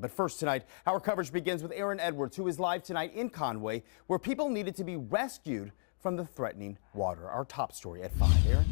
But first tonight, our coverage begins with Erin Edwards, who is live tonight in Conway, where people needed to be rescued from the threatening water. Our top story at 5. Erin?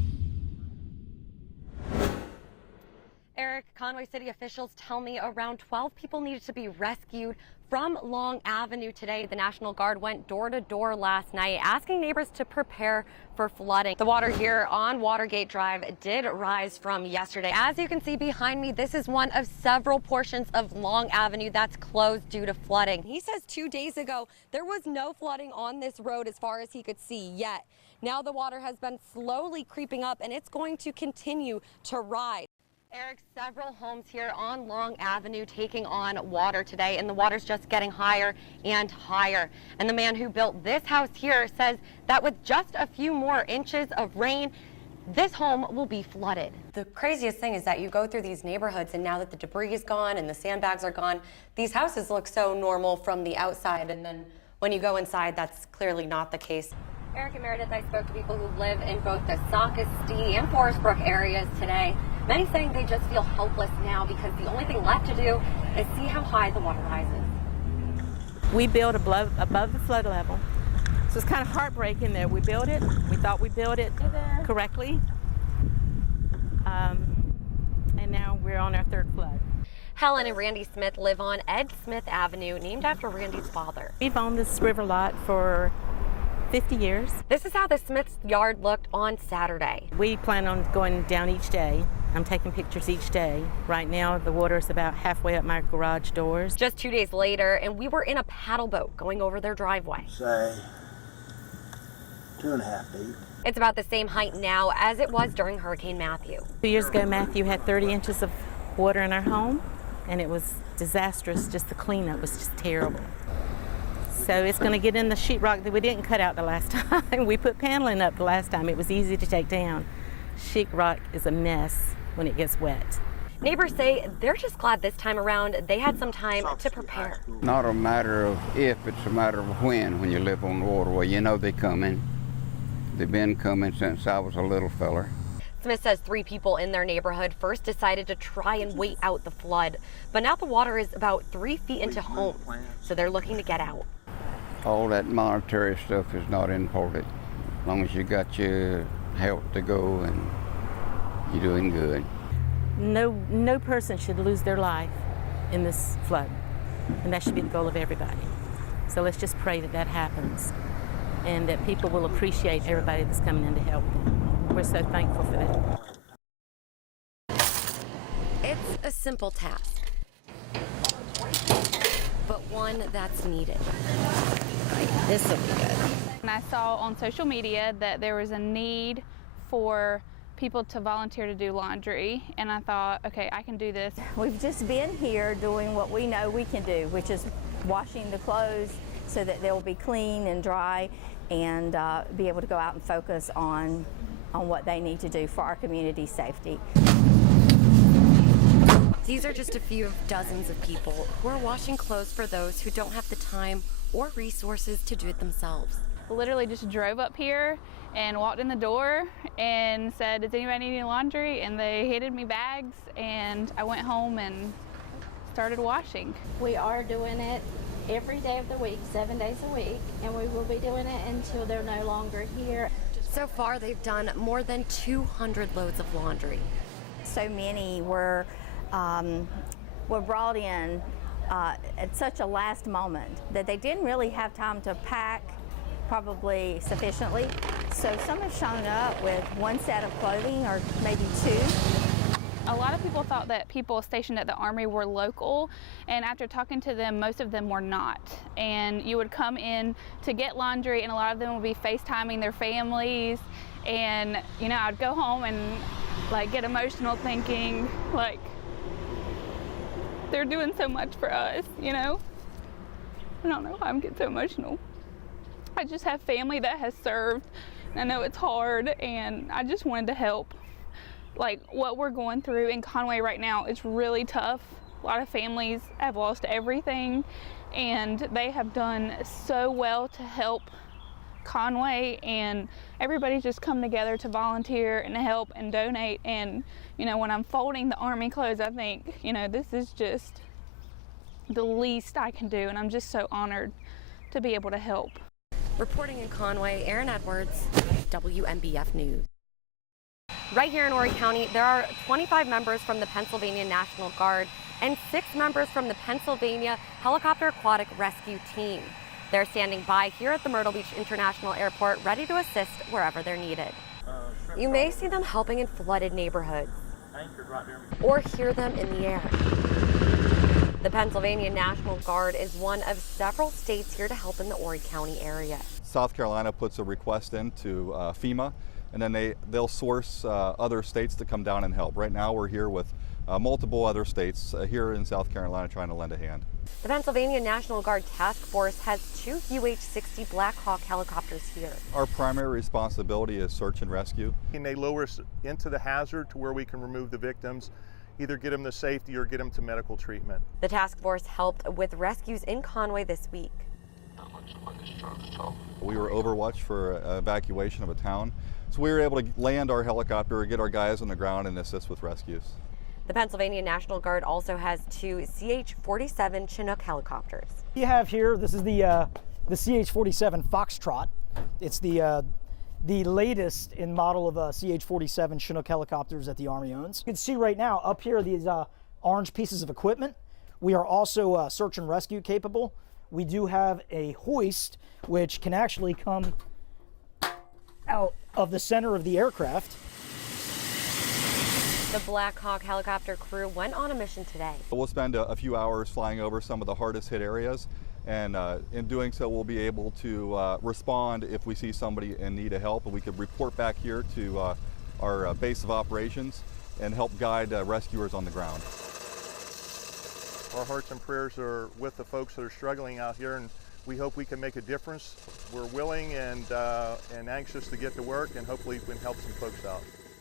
Eric, Conway City officials tell me around 12 people needed to be rescued from Long Avenue today. The National Guard went door to door last night asking neighbors to prepare for flooding. The water here on Watergate Drive did rise from yesterday. As you can see behind me, this is one of several portions of Long Avenue that's closed due to flooding. He says 2 days ago there was no flooding on this road as far as he could see yet. Now the water has been slowly creeping up and it's going to continue to rise. Eric, several homes here on Long Avenue taking on water today, and the water's just getting higher and higher. And the man who built this house here says that with just a few more inches of rain, this home will be flooded. The craziest thing is that you go through these neighborhoods, and now that the debris is gone and the sandbags are gone, these houses look so normal from the outside, and then when you go inside, that's clearly not the case. Eric and Meredith, I spoke to people who live in both the Sockasty and Forest Brook areas today. Many saying they just feel helpless now because the only thing left to do is see how high the water rises. We built above the flood level, so it's kind of heartbreaking that we built it. We thought we built it correctly, and now we're on our third flood. Helen and Randy Smith live on Ed Smith Avenue, named after Randy's father. We've owned this river lot for 50 years. This is how the Smith's yard looked on Saturday. We plan on going down each day. I'm taking pictures each day. Right now, the water is about halfway up my garage doors. Just 2 days later, and we were in a paddle boat going over their driveway. Say 2.5 feet. It's about the same height now as it was during Hurricane Matthew. 2 years ago, Matthew had 30 inches of water in our home, and it was disastrous. Just the cleanup was just terrible. So it's going to get in the sheetrock that we didn't cut out the last time. We put paneling up the last time. It was easy to take down. Sheetrock is a mess when it gets wet. Neighbors say they're just glad this time around they had some time to prepare. Not a matter of if, it's a matter of when you live on the waterway. You know they're coming. They've been coming since I was a little feller. Smith says 3 people in their neighborhood first decided to try and wait out the flood, but now the water is about 3 feet into homes, so they're looking to get out. All that monetary stuff is not important. As long as you got your health to go and you're doing good. No person should lose their life in this flood, and that should be the goal of everybody. So let's just pray that that happens and that people will appreciate everybody that's coming in to help them. We're so thankful for that. It's a simple task, but one that's needed. This will be good. And I saw on social media that there was a need for people to volunteer to do laundry, and I thought, okay, I can do this. We've just been here doing what we know we can do, which is washing the clothes so that they'll be clean and dry, and be able to go out and focus on what they need to do for our community safety. These are just a few of dozens of people who are washing clothes for those who don't have the time or resources to do it themselves. Literally just drove up here and walked in the door and said, does anybody need any laundry? And they handed me bags, and I went home and started washing. We are doing it every day of the week, 7 days a week, and we will be doing it until they're no longer here. So far, they've done more than 200 loads of laundry. So many were brought in at such a last moment that they didn't really have time to pack probably sufficiently. So some have shown up with one set of clothing or maybe 2. A lot of people thought that people stationed at the Army were local, and after talking to them, most of them were not. And you would come in to get laundry, and a lot of them would be FaceTiming their families, and you know, I'd go home and like get emotional thinking like they're doing so much for us, you know? I don't know why I'm getting so emotional. I just have family that has served, and I know it's hard, and I just wanted to help. Like, what we're going through in Conway right now is really tough. A lot of families have lost everything, and they have done so well to help Conway, and everybody's just come together to volunteer and help and donate. And you know, when I'm folding the Army clothes, I think, you know, this is just the least I can do, and I'm just so honored to be able to help. Reporting in Conway, Erin Edwards, WMBF News. Right here in Horry County, there are 25 members from the Pennsylvania National Guard and 6 members from the Pennsylvania Helicopter Aquatic Rescue Team. They're standing by here at the Myrtle Beach International Airport, ready to assist wherever they're needed. You may see them helping in flooded neighborhoods or hear them in the air. The Pennsylvania National Guard is one of several states here to help in the Horry County area. South Carolina puts a request into FEMA, and then they'll source other states to come down and help. Right now we're here with multiple other states here in South Carolina trying to lend a hand. The Pennsylvania National Guard Task Force has 2 UH-60 Black Hawk helicopters here. Our primary responsibility is search and rescue. And they lower us into the hazard to where we can remove the victims, either get them to safety or get them to medical treatment. The task force helped with rescues in Conway this week. We were overwatched for evacuation of a town, so we were able to land our helicopter, get our guys on the ground, and assist with rescues. The Pennsylvania National Guard also has 2 CH-47 Chinook helicopters. We have here, this is the CH-47 Foxtrot. It's the latest in model of CH-47 Chinook helicopters that the Army owns. You can see right now up here these orange pieces of equipment. We are also search and rescue capable. We do have a hoist which can actually come out of the center of the aircraft. The Black Hawk helicopter crew went on a mission today. We'll spend a few hours flying over some of the hardest hit areas, and in doing so we'll be able to respond if we see somebody in need of help, and we could report back here to our base of operations and help guide rescuers on the ground. Our hearts and prayers are with the folks that are struggling out here, and we hope we can make a difference. We're willing and anxious to get to work, and hopefully we can help some folks out.